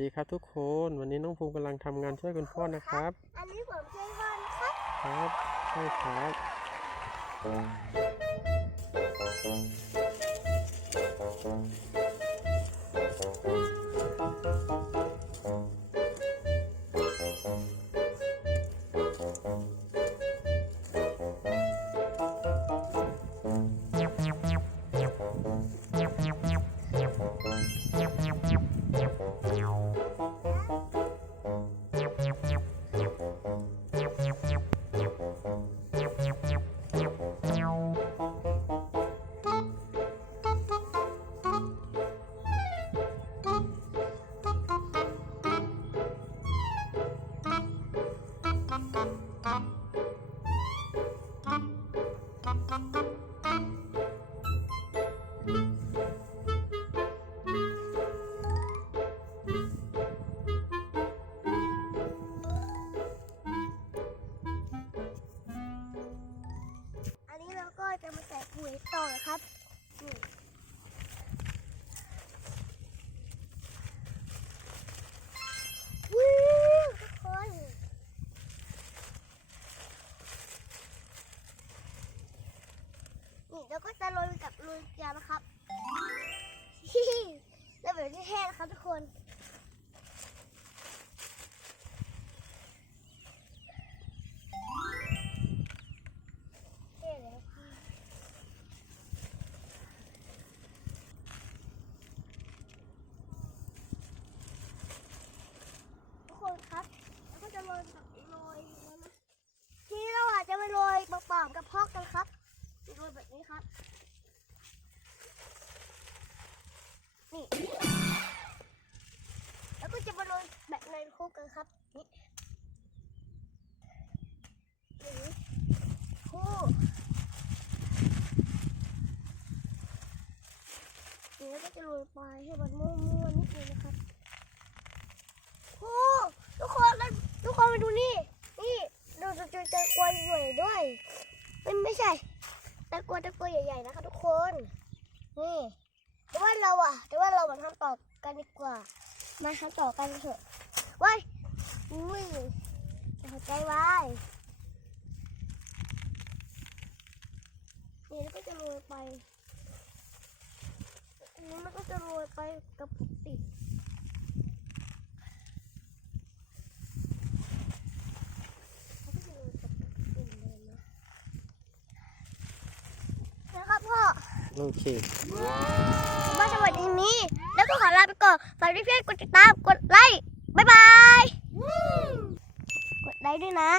ดีครับทุกคนวันนี้น้องภูมิกำลังทำงานช่วยคุณพ่อนะครับ อันนี้ผมช่วยพ่อนะครับครับใช่ครับอัน แล้วก็จะโรยกับโรยเกลือนะครับ แล้วแบบที่แห้งนะครับทุกคน เท่เลยค่ะทุกคนครับแล้วก็จะโรยแบบโรยแล้วนะทีนี้เราอาจจะไปโรยเปล่าๆกับพอกกันครับโรยแบบ นี้ครับ นี่ แล้วก็จะมาโรยแบบในคุกกันครับ นี่นี่คู่เดี๋ยวก็จะโรยไปให้มันมั่วๆนิดนึงนะครับโอ้ทุกคนกันทุกคนมาดูนี่ นี่ ดูดูดูตะกรวใหญ่ด้วย ไม่ไม่ใช่ ตะกรวตะกรวใหญ่ๆนะคะทุกคน นี่ แต่ว่าเราอะแต่ว่าเรามาทำต่อกันดีกว่า มาทำต่อกันเถอะว้ายอุ้ยหัวใจวายนี่แล้วก็จะโรยไปอันนี้มันก็จะโรยไปกับปกติแล้วก็จะโรยกับปกติเลยนะนะครับพ่อ โอเคบ้านจังหวัดนี้ แล้วก็ขอลาไปก่อน ฝากเพื่อนๆกดติดตาม กดไลค์ บ๊ายบาย กดไลค์ด้วยนะ